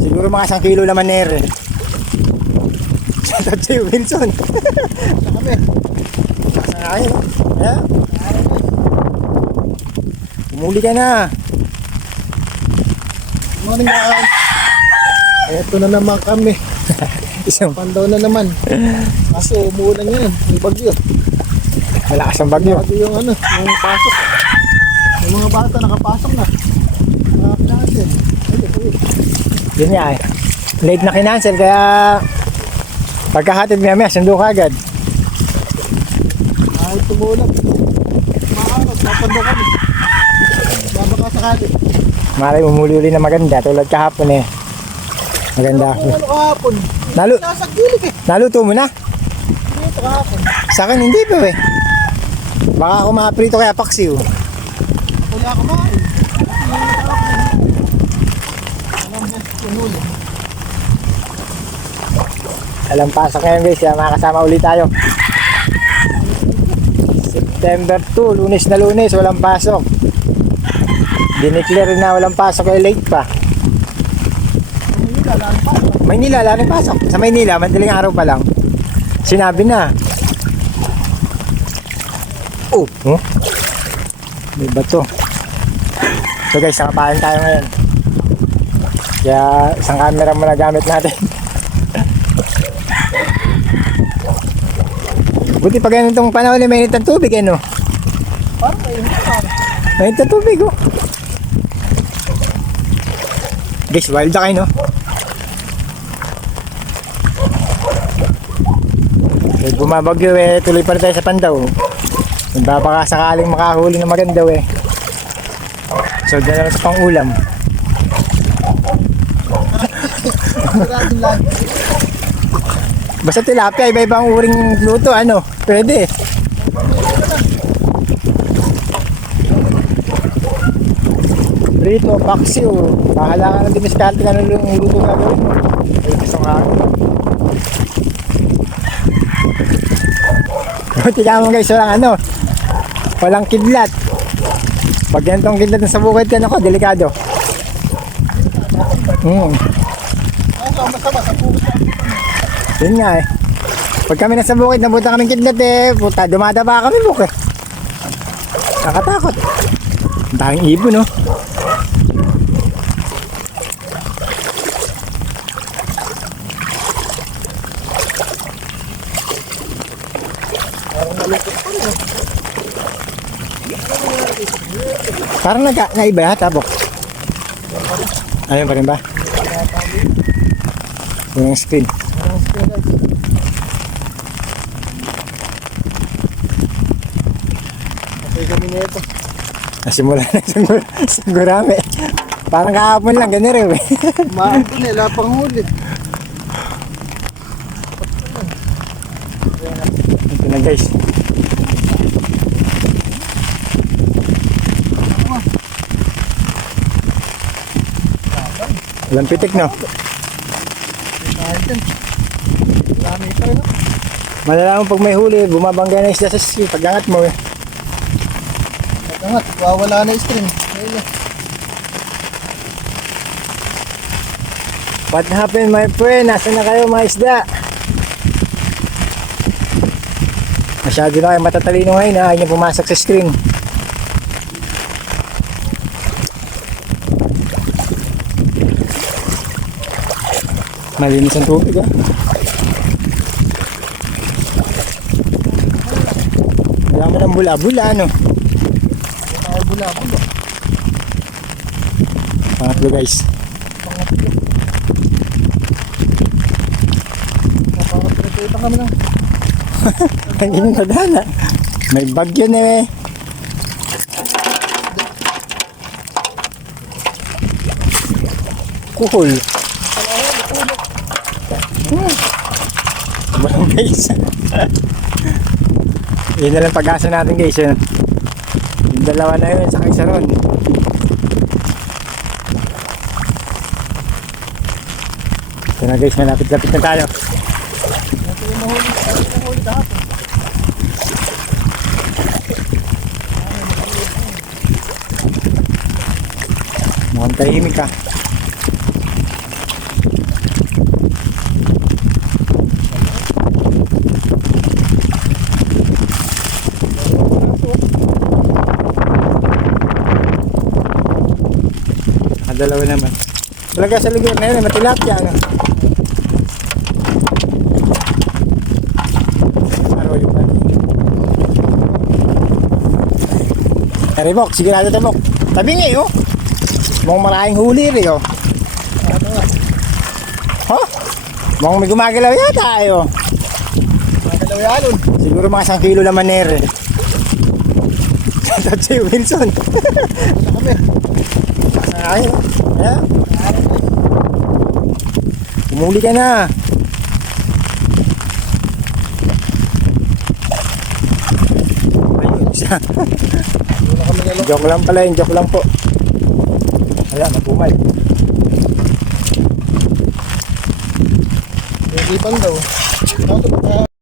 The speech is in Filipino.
Siguro mga 1 kilo laman na rin. Shoutout sa'yo, Wilson. Kami. Saan kayo? Ayan. Umuli ka na. Morning guys. Eto na naman kami. Isang Pandaw na naman. Kaso umuulan yan. Yung bagyo. malakas ang bagyo. Bagyo yung ano, yung pasok. Yung mga bata nakapasok na. Nakapinasin. Yun nga eh. Late na kinansel kaya pagkahatid maya sundo ka agad. Kahit tumulan. Maaarap, papandaw kami. Baba ka sakali. Malay umuli uli na maganda tulad kahapon eh. Maganda. Kung ano kahapon. Nalo- Nasa gilid eh. Naluto mo na? Dito kahapon. Sa akin hindi pa eh. Baka ako makaprito kaya paksiw. Wala kumain. Alam pasok ngayon guys, kaya makakasama ulit tayo. September 2, Lunes na Lunes, walang pasok. Dineclare na walang pasok kaya late pa. Maynila, wala rin pasok. Sa Maynila, madaling araw pa lang. Sinabi na. Oh, huh? May bato. So guys, nakapahan tayo ngayon. Kaya isang camera muna gamit natin. Buti pa ganun itong panahon na mainit ang tubig, ano? Parang kayo Mainit ang tubig, oh. Guys, wild na kayo, no? Kahit bumabagyo, eh, tuloy pa rin tayo sa Pandaw. Baka sakaling makahuli ng maganda, eh. So, dyan na lang sa pang-ulam. Maraming lang. Basta tilapia, iba-ibang uring luto, ano? Pwede. Rito, paksiw. Bahala ka ng dimiskarte ka ng luto nga gawin. Ay, gusto nga ako. Buti ka mo guys, walang ano. Walang kidlat. Pag ganitong kidlat sa bukid ka, ako, delikado. Kaso masama sa puso. Yun nga eh. Pag kami nasa bukid, nabuta kaming kidlat eh. Puta, dumadaba kami bukid. Nakatakot. Ang daming ibon, no? Parang naiba yata, Bok. Ayun pa rin ba? Yung screen. Kasi kami nito. Nasimula na sa gurami. Parang kahapon lang, ganun rin eh. Maampo nila pang huli. Ito na guys. Walang pitik, no? Kahit yan. Marami pa rin. Malalaman pag may huli, bumabangga na isda sa ski. Pag-angat mo eh. Pag-angat, wawala na yung string. Ayun na. What happened, my friend? Nasaan na kayo mga isda? Masyado na kayo matatalino ngayon ha. Ayaw niyo pumasok sa screen. Malinis ang tubig ha. Wala mo ng bula-bula ano. Ay, bula-bula. Pangatlo guys. Nakakapagkita kami ng Ang inyong tadhana. May bagyo na eh. Kuhol. Walang guys. Yun na lang pag-asa natin guys. Yun. Yung dalawa na yun sa isa ron. Ito na guys, malapit-lapit na tayo. Mukhang tahimik ka. dalawa naman. Talaga sa lugar na yun, matilapia, ano? Arroyo pa. Remok, sigurado Remok. Tabi nga yun. Mukhang maraming huli rin, oh. Ano nga? Huh? Mukhang may gumagalaw yata, ayo. Magalaw yalon. Siguro mga 1 kilo naman nere. Shoutout sa'yo, Wilson. Ano kami? Ay, ayan. Umuli ka na. Ayun, isa. Wala kami nalo. Joke lang pala yun, joke lang po. Ayan, napumay. Yung ipang daw. Ano to?